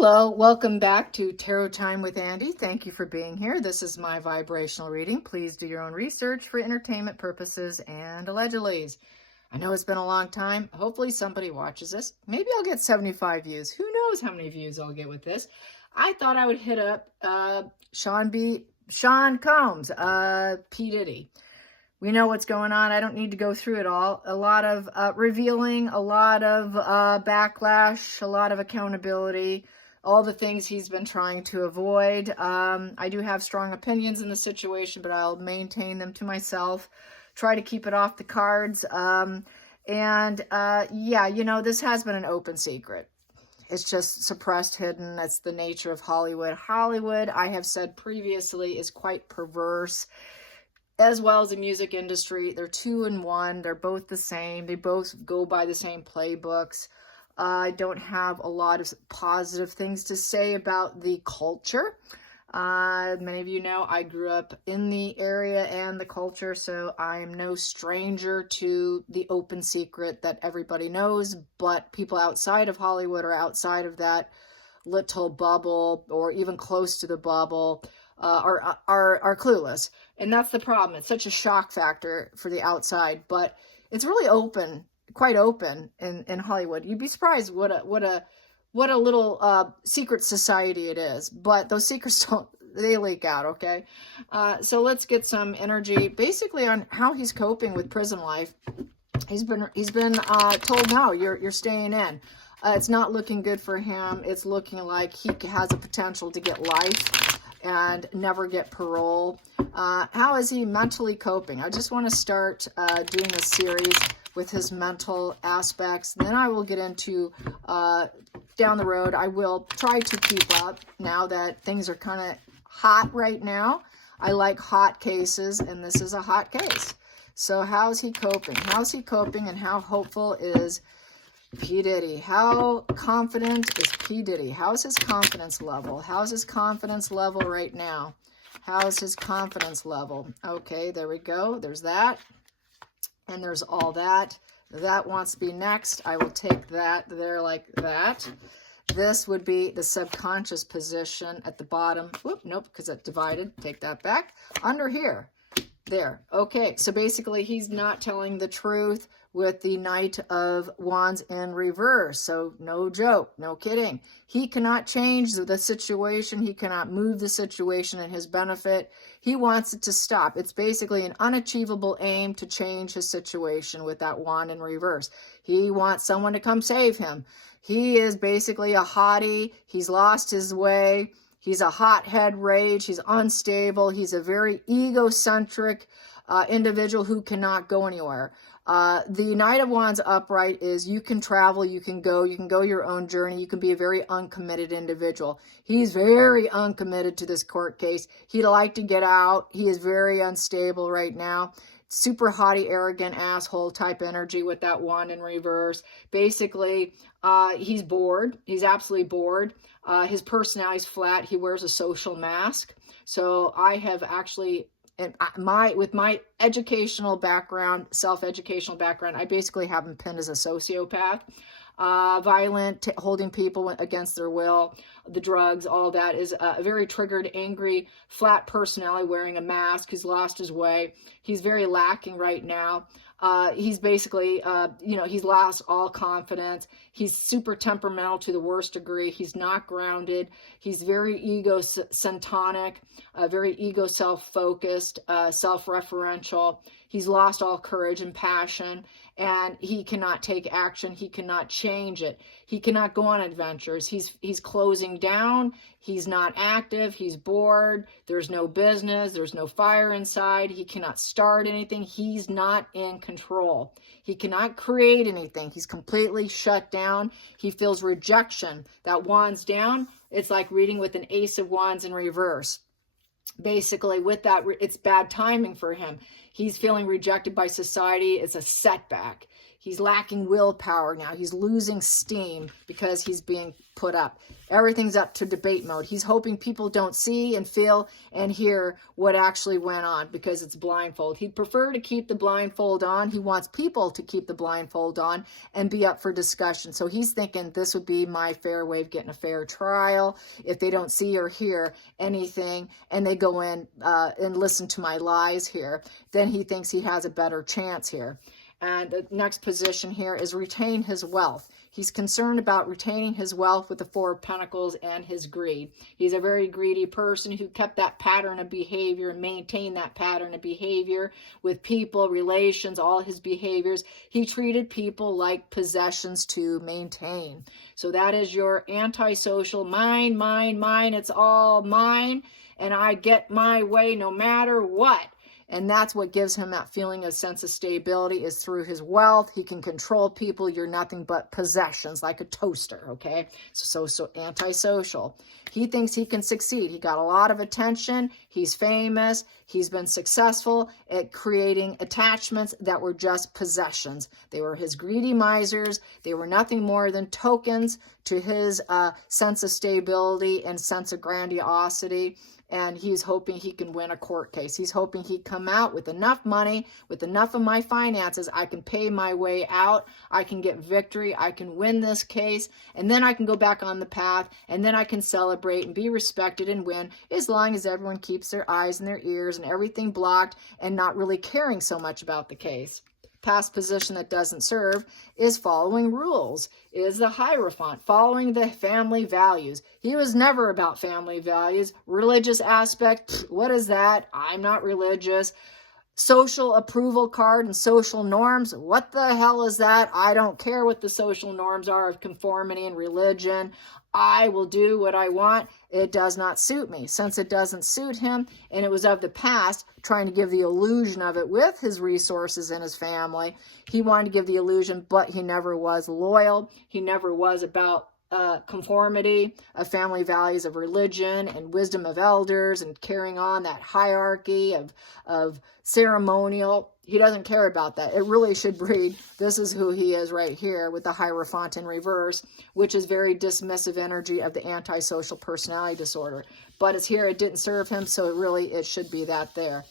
Hello, welcome back to Tarot Time with Andy. Thank you for being here. This is my vibrational reading. Please do your own research for entertainment purposes and allegedly. I know it's been a long time. Hopefully somebody watches this. Maybe I'll get 75 views. Who knows how many views I'll get with this. I thought I would hit up Sean Combs, P. Diddy. We know what's going on. I don't need to go through it all. A lot of revealing, a lot of backlash, a lot of accountability, all the things he's been trying to avoid. I do have strong opinions in the situation, but I'll maintain them to myself. Try to keep it off the cards. Yeah, you know, this has been an open secret. It's just suppressed, hidden. That's the nature of Hollywood. Hollywood, I have said previously, is quite perverse, as well as the music industry. They're two in one. They're both the same. They both go by the same playbooks. I don't have a lot of positive things to say about the culture. Many of you know I grew up in the area and the culture, so I am no stranger to the open secret that everybody knows, but people outside of Hollywood or outside of that little bubble or even close to the bubble are clueless. And that's the problem. It's such a shock factor for the outside, but it's really open, quite open in Hollywood. You'd be surprised what a little secret society it is. But those secrets they leak out, okay? So let's get some energy basically on how he's coping with prison life. He's been told, no, you're staying in. It's not looking good for him. It's looking like he has a potential to get life and never get parole. How is he mentally coping? I just want to start doing this series with his mental aspects. Then I will get into down the road. I will try to keep up now that things are kind of hot right now. I like hot cases, and this is a hot case. So how's he coping? How's he coping, and how hopeful is P. Diddy? How confident is P. Diddy? How's his confidence level? How's his confidence level right now? How's his confidence level? Okay, there we go. There's that. And there's all that. That wants to be next. I will take that there like that. This would be the subconscious position at the bottom. Whoop, nope, because it divided. Take that back. Under here. There. Okay, so basically he's not telling the truth with the Knight of Wands in reverse. So no joke, no kidding. He cannot change the situation. He cannot move the situation in his benefit. He wants it to stop. It's basically an unachievable aim to change his situation with that wand in reverse. He wants someone to come save him. He is basically a hottie. He's lost his way. He's a hothead rage. He's unstable. He's a very egocentric individual who cannot go anywhere. The Knight of Wands upright is you can travel, you can go your own journey. You can be a very uncommitted individual. He's very uncommitted to this court case. He'd like to get out. He is very unstable right now. Super haughty, arrogant, asshole type energy with that wand in reverse. Basically, he's bored. He's absolutely bored. His personality's flat. He wears a social mask. So I have actually, with my educational background, self-educational background, I basically have him pinned as a sociopath. Violent, holding people against their will, the drugs, all that is a very triggered, angry, flat personality wearing a mask. He's lost his way. He's very lacking right now. He's basically, he's lost all confidence. He's super temperamental to the worst degree. He's not grounded. He's very egocentric, very ego self-focused, self-referential. He's lost all courage and passion, and he cannot take action. He cannot change it. He cannot go on adventures. He's closing down. He's not active. He's bored. There's no business. There's no fire inside. He cannot start anything. He's not in control. He cannot create anything. He's completely shut down. He feels rejection. That wand's down. It's like reading with an Ace of Wands in reverse. Basically, with that, it's bad timing for him. He's feeling rejected by society. It's a setback. He's lacking willpower now. He's losing steam because he's being put up. Everything's up to debate mode. He's hoping people don't see and feel and hear what actually went on because it's blindfold. He'd prefer to keep the blindfold on. He wants people to keep the blindfold on and be up for discussion. So he's thinking this would be my fair way of getting a fair trial. If they don't see or hear anything and they go in and listen to my lies here, then he thinks he has a better chance here. And the next position here is retain his wealth. He's concerned about retaining his wealth with the Four of Pentacles and his greed. He's a very greedy person who kept that pattern of behavior and maintained that pattern of behavior with people, relations, all his behaviors. He treated people like possessions to maintain. So that is your antisocial, mine, mine, mine, it's all mine, and I get my way no matter what. And that's what gives him that feeling of sense of stability is through his wealth. He can control people. You're nothing but possessions, like a toaster, okay? So antisocial. He thinks he can succeed. He got a lot of attention. He's famous. He's been successful at creating attachments that were just possessions. They were his greedy misers. They were nothing more than tokens to his sense of stability and sense of grandiosity. And he's hoping he can win a court case. He's hoping he'd come out with enough money, with enough of my finances, I can pay my way out, I can get victory, I can win this case, and then I can go back on the path, and then I can celebrate and be respected and win, as long as everyone keeps their eyes and their ears and everything blocked and not really caring so much about the case. Past position that doesn't serve is following rules, is the Hierophant, following the family values. He was never about family values. Religious aspect, what is that? I'm not religious. Social approval card and social norms, what the hell is that? I don't care what the social norms are of conformity and religion. I will do what I want. It does not suit me. Since it doesn't suit him, and it was of the past, trying to give the illusion of it with his resources and his family, he wanted to give the illusion, but he never was loyal. He never was about conformity of family values of religion and wisdom of elders and carrying on that hierarchy of ceremonial. He doesn't care about that. It really should read, this is who he is right here with the Hierophant in reverse, which is very dismissive energy of the antisocial personality disorder. But it's here, it didn't serve him, so it should be that there.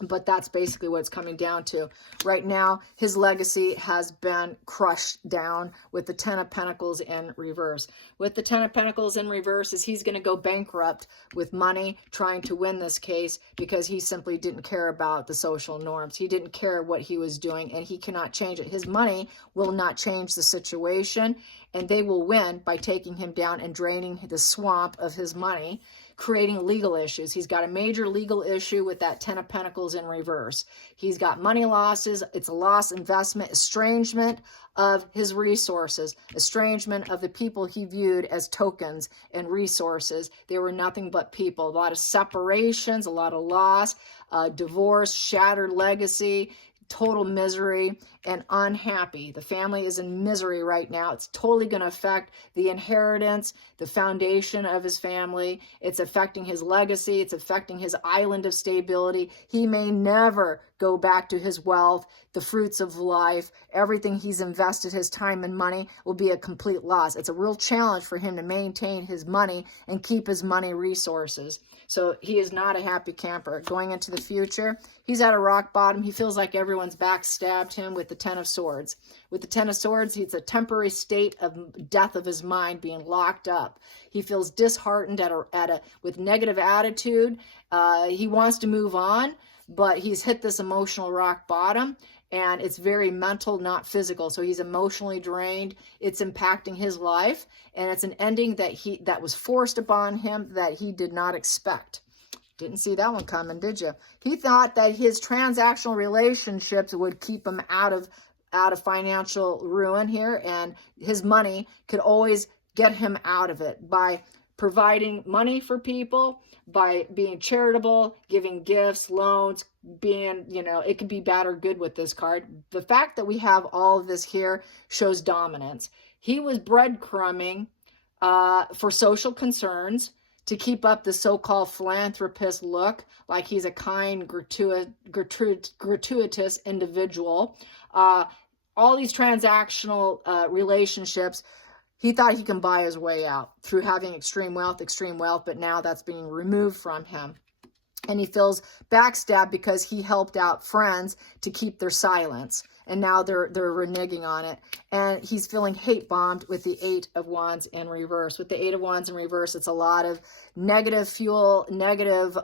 But that's basically what it's coming down to. Right now, his legacy has been crushed down with the Ten of Pentacles in reverse. With the Ten of Pentacles in reverse is he's going to go bankrupt with money trying to win this case because he simply didn't care about the social norms. He didn't care what he was doing, and he cannot change it. His money will not change the situation, and they will win by taking him down and draining the swamp of his money, creating legal issues. He's got a major legal issue with that Ten of Pentacles in reverse. He's got money losses. It's a lost investment, estrangement of his resources, estrangement of the people he viewed as tokens and resources. They were nothing but people. A lot of separations, a lot of loss, divorce, shattered legacy, total misery and unhappy. The family is in misery right now. It's totally going to affect the inheritance, the foundation of his family. It's affecting his legacy. It's affecting his island of stability. He may never go back to his wealth, the fruits of life. Everything he's invested, his time and money, will be a complete loss. It's a real challenge for him to maintain his money and keep his money resources. So he is not a happy camper. Going into the future, he's at a rock bottom. He feels like everyone's backstabbed him with the Ten of Swords. With the Ten of Swords, it's a temporary state of death of his mind, being locked up. He feels disheartened with negative attitude. He wants to move on, but he's hit this emotional rock bottom. And it's very mental, not physical. So he's emotionally drained. It's impacting his life. And it's an ending that was forced upon him that he did not expect. Didn't see that one coming, did you? He thought that his transactional relationships would keep him out of financial ruin here. And his money could always get him out of it by providing money for people, by being charitable, giving gifts, loans, being, it could be bad or good with this card. The fact that we have all of this here shows dominance. He was breadcrumbing for social concerns to keep up the so-called philanthropist look, like he's a kind, gratuitous individual. all these transactional relationships. He thought he can buy his way out through having extreme wealth, but now that's being removed from him. And he feels backstabbed because he helped out friends to keep their silence. And now they're reneging on it. And he's feeling hate bombed with the 8 of Wands in reverse. With the 8 of Wands in reverse, it's a lot of negative fuel, negative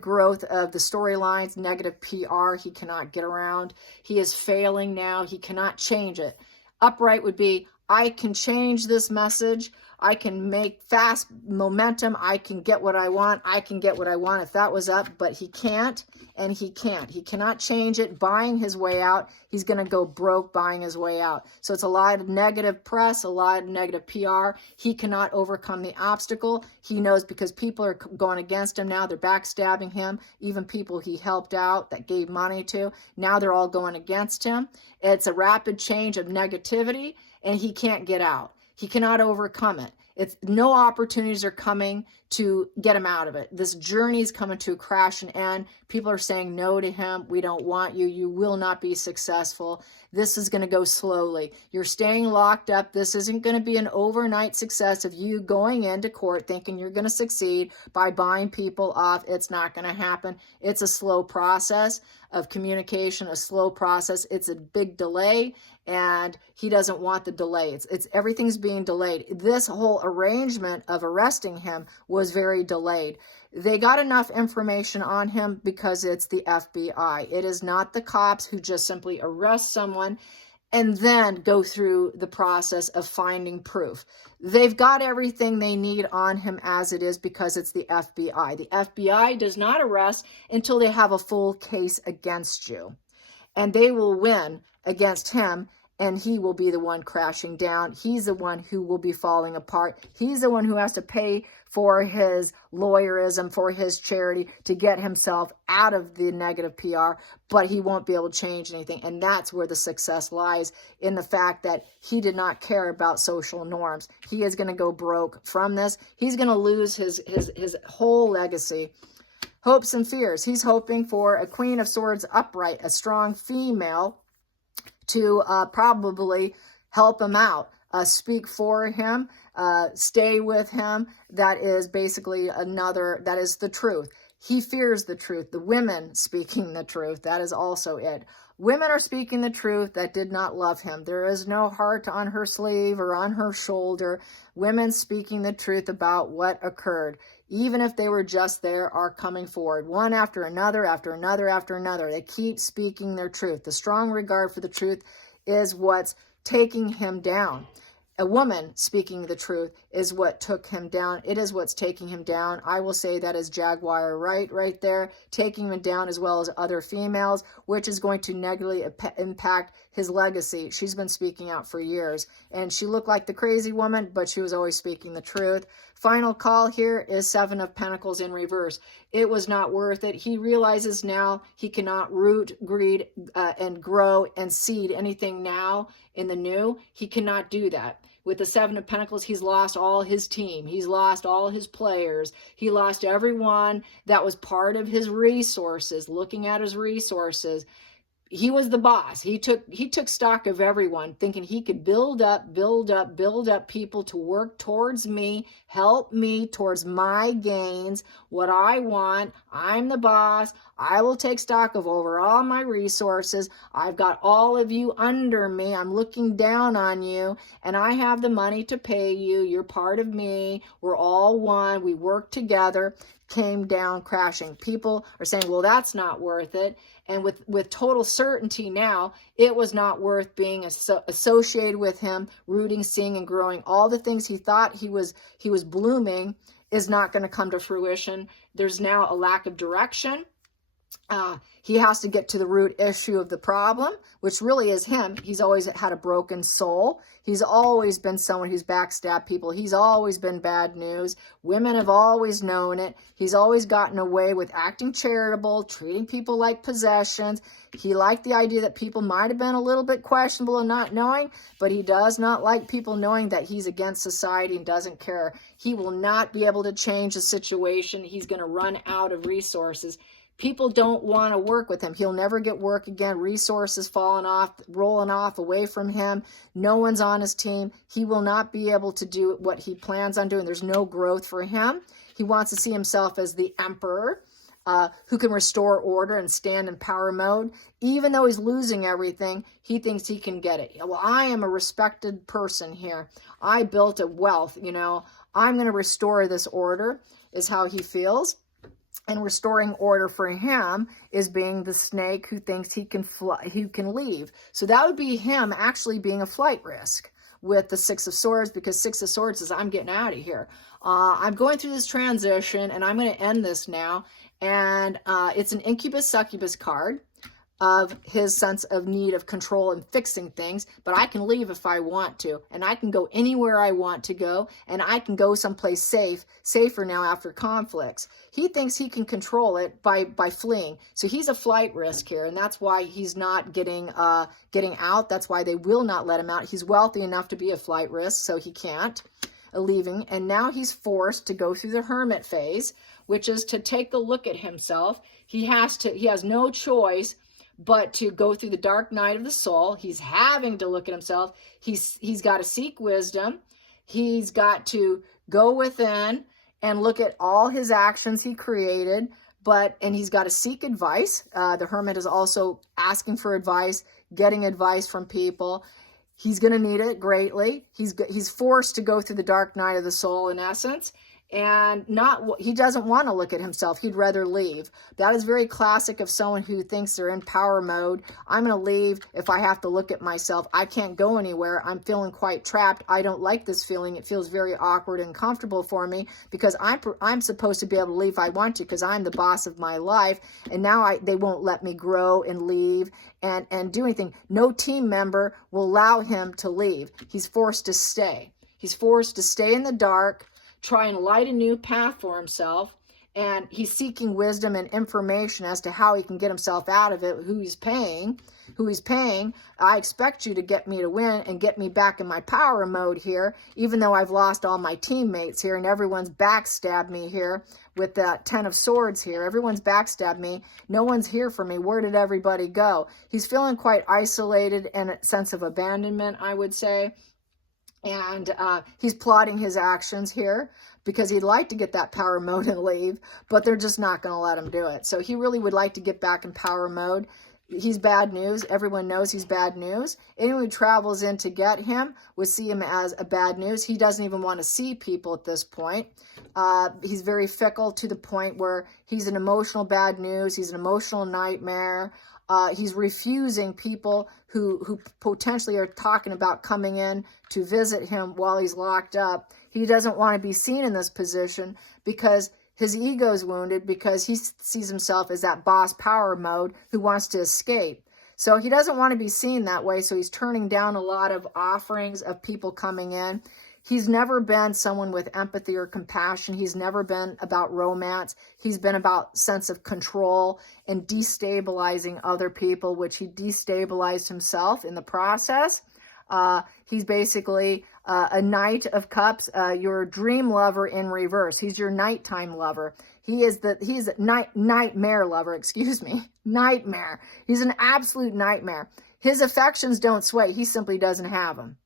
growth of the storylines, negative PR he cannot get around. He is failing now. He cannot change it. Upright would be, I can change this message. I can make fast momentum. I can get what I want. I can get what I want if that was up, but he can't, and he can't. He cannot change it, buying his way out. He's going to go broke buying his way out. So it's a lot of negative press, a lot of negative PR. He cannot overcome the obstacle. He knows because people are going against him now. They're backstabbing him. Even people he helped out that gave money to, now they're all going against him. It's a rapid change of negativity, and he can't get out. He cannot overcome it. It's no opportunities are coming to get him out of it. This journey is coming to a crash and end. People are saying no to him. We don't want you. You will not be successful. This is going to go slowly. You're staying locked up. This isn't going to be an overnight success of you going into court thinking you're going to succeed by buying people off. It's not going to happen. It's a slow process of communication, a slow process. It's a big delay, and he doesn't want the delay. It's everything's being delayed. This whole arrangement of arresting him was very delayed. They got enough information on him because it's the FBI. It is not the cops who just simply arrest someone and then go through the process of finding proof. They've got everything they need on him as it is because it's the FBI. The FBI does not arrest until they have a full case against you. And they will win against him, and he will be the one crashing down. He's the one who will be falling apart. He's the one who has to pay for his lawyerism, for his charity, to get himself out of the negative PR, but he won't be able to change anything. And that's where the success lies, in the fact that he did not care about social norms. He is going to go broke from this. He's going to lose his whole legacy. Hopes and fears. He's hoping for a Queen of Swords upright, a strong female, to probably help him out, speak for him, stay with him. That is basically that is the truth. He fears the truth. The women speaking the truth, that is also it. Women are speaking the truth that did not love him. There is no heart on her sleeve or on her shoulder. Women speaking the truth about what occurred, even if they were just there, are coming forward, one after another, after another, after another. They keep speaking their truth. The strong regard for the truth is what's taking him down. A woman speaking the truth is what took him down. It is what's taking him down. I will say that is Jaguar right there, taking him down, as well as other females, which is going to negatively impact his legacy. She's been speaking out for years, and she looked like the crazy woman, but she was always speaking the truth. Final call here is 7 of Pentacles in reverse. It was not worth it. He realizes now he cannot root, breed, and grow and seed anything now in the new. He cannot do that. With the 7 of Pentacles, he's lost all his team. He's lost all his players. He lost everyone that was part of his resources, looking at his resources. He was the boss. He took stock of everyone, thinking he could build up people to work towards me, help me towards my gains, what I want. I'm the boss. I will take stock of over all my resources. I've got all of you under me. I'm looking down on you, and I have the money to pay you. You're part of me. We're all one. We work together. Came down crashing. People are saying, well, that's not worth it. And with total certainty now, it was not worth being associated with him, rooting, seeing, and growing. All the things he thought he was blooming is not going to come to fruition. There's now a lack of direction. He has to get to the root issue of the problem, which really is him. He's always had a broken soul. He's always been someone who's backstabbed people. He's always been bad news. Women have always known it. He's always gotten away with acting charitable, treating people like possessions. He liked the idea that people might have been a little bit questionable and not knowing, but he does not like people knowing that he's against society and doesn't care. He will not be able to change the situation. He's going to run out of resources. People don't want to work with him. He'll never get work again. Resources falling off, rolling off away from him. No one's on his team. He will not be able to do what he plans on doing. There's no growth for him. He wants to see himself as the emperor, who can restore order and stand in power mode. Even though he's losing everything, he thinks he can get it. Well, I am a respected person here. I built a wealth, you know. I'm going to restore this order, is how he feels. And restoring order for him is being the snake who thinks he can fly, who can leave. So that would be him actually being a flight risk with the Six of Swords, because Six of Swords is, I'm getting out of here. I'm going through this transition and I'm going to end this now. And it's an incubus succubus card of his sense of need of control and fixing things, but I can leave if I want to, and I can go anywhere I want to go, and I can go someplace safer now after conflicts. He thinks he can control it by fleeing. So he's a flight risk here, and that's why he's not getting out. That's why they will not let him out. He's wealthy enough to be a flight risk, so he can't leaving, and now he's forced to go through the hermit phase, which is to take a look at himself. He has no choice but to go through the dark night of the soul. He's having to look at himself. He's got to seek wisdom. He's got to go within and look at all his actions he created, and he's got to seek advice. The hermit is also asking for advice, getting advice from people. He's going to need it greatly. He's forced to go through the dark night of the soul, in essence. And he doesn't want to look at himself. He'd rather leave. That is very classic of someone who thinks they're in power mode. I'm going to leave if I have to look at myself. I can't go anywhere. I'm feeling quite trapped. I don't like this feeling. It feels very awkward and uncomfortable for me, because I'm supposed to be able to leave if I want to, because I'm the boss of my life. And now they won't let me grow and leave and do anything. No team member will allow him to leave. He's forced to stay. He's forced to stay in the dark, try and light a new path for himself, and he's seeking wisdom and information as to how he can get himself out of it, who he's paying. I expect you to get me to win and get me back in my power mode here, even though I've lost all my teammates here and everyone's backstabbed me here with that 10 of Swords here. Everyone's backstabbed me. No one's here for me. Where did everybody go? He's feeling quite isolated and a sense of abandonment, I would say. And he's plotting his actions here because he'd like to get that power mode and leave, but they're just not going to let him do it. So he really would like to get back in power mode. He's bad news. Everyone knows he's bad news. Anyone who travels in to get him would see him as a bad news. He doesn't even want to see people at this point. He's very fickle to the point where he's an emotional bad news. He's an emotional nightmare. He's refusing people who potentially are talking about coming in to visit him while he's locked up. He doesn't want to be seen in this position because his ego is wounded, because he sees himself as that boss power mode who wants to escape. So he doesn't want to be seen that way, so he's turning down a lot of offerings of people coming in. He's never been someone with empathy or compassion. He's never been about romance. He's been about sense of control and destabilizing other people, which he destabilized himself in the process. He's basically a Knight of Cups, your dream lover in reverse. He's your nighttime lover. He's a nightmare lover, excuse me. Nightmare. He's an absolute nightmare. His affections don't sway. He simply doesn't have them.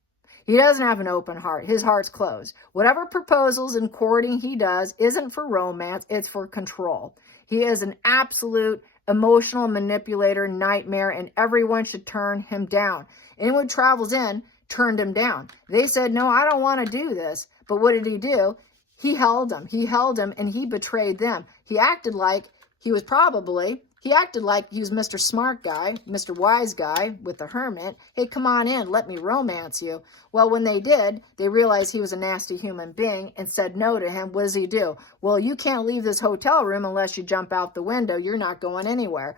He doesn't have an open heart. His heart's closed. Whatever proposals and courting he does isn't for romance. It's for control. He is an absolute emotional manipulator, nightmare, and everyone should turn him down. Anyone who travels in turned him down. They said, no, I don't want to do this. But what did he do? He held them. He held them, and he betrayed them. He acted like he was Mr. Smart Guy, Mr. Wise Guy with the hermit. Hey, come on in, let me romance you. Well, when they did, they realized he was a nasty human being and said no to him. What does he do? Well, you can't leave this hotel room unless you jump out the window. You're not going anywhere.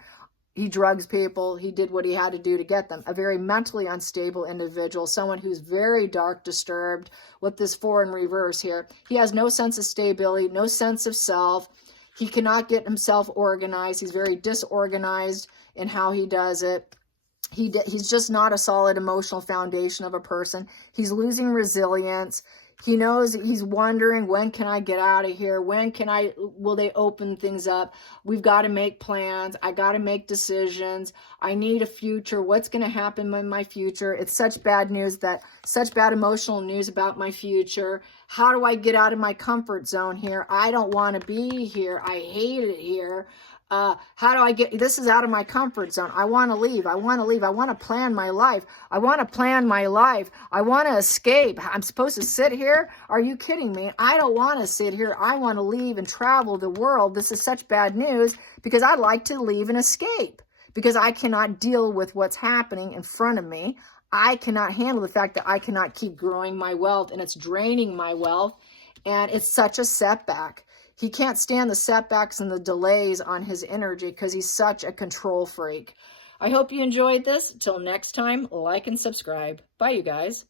He drugs people. He did what he had to do to get them. A very mentally unstable individual, someone who's very dark, disturbed with this 4 in reverse here. He has no sense of stability, no sense of self. He cannot get himself organized. He's very disorganized in how he does it. He's just not a solid emotional foundation of a person. He's losing resilience. He knows, he's wondering, when can I get out of here? Will they open things up? We've got to make plans. I got to make decisions. I need a future. What's going to happen in my future? It's such bad news, such bad emotional news about my future. How do I get out of my comfort zone here? I don't want to be here. I hate it here. How do I get, this is out of my comfort zone. I want to leave. I want to leave. I want to plan my life. I want to plan my life. I want to escape. I'm supposed to sit here? Are you kidding me? I don't want to sit here. I want to leave and travel the world. This is such bad news because I'd like to leave and escape because I cannot deal with what's happening in front of me. I cannot handle the fact that I cannot keep growing my wealth and it's draining my wealth and it's such a setback. He can't stand the setbacks and the delays on his energy because he's such a control freak. I hope you enjoyed this. Till next time, like and subscribe. Bye, you guys.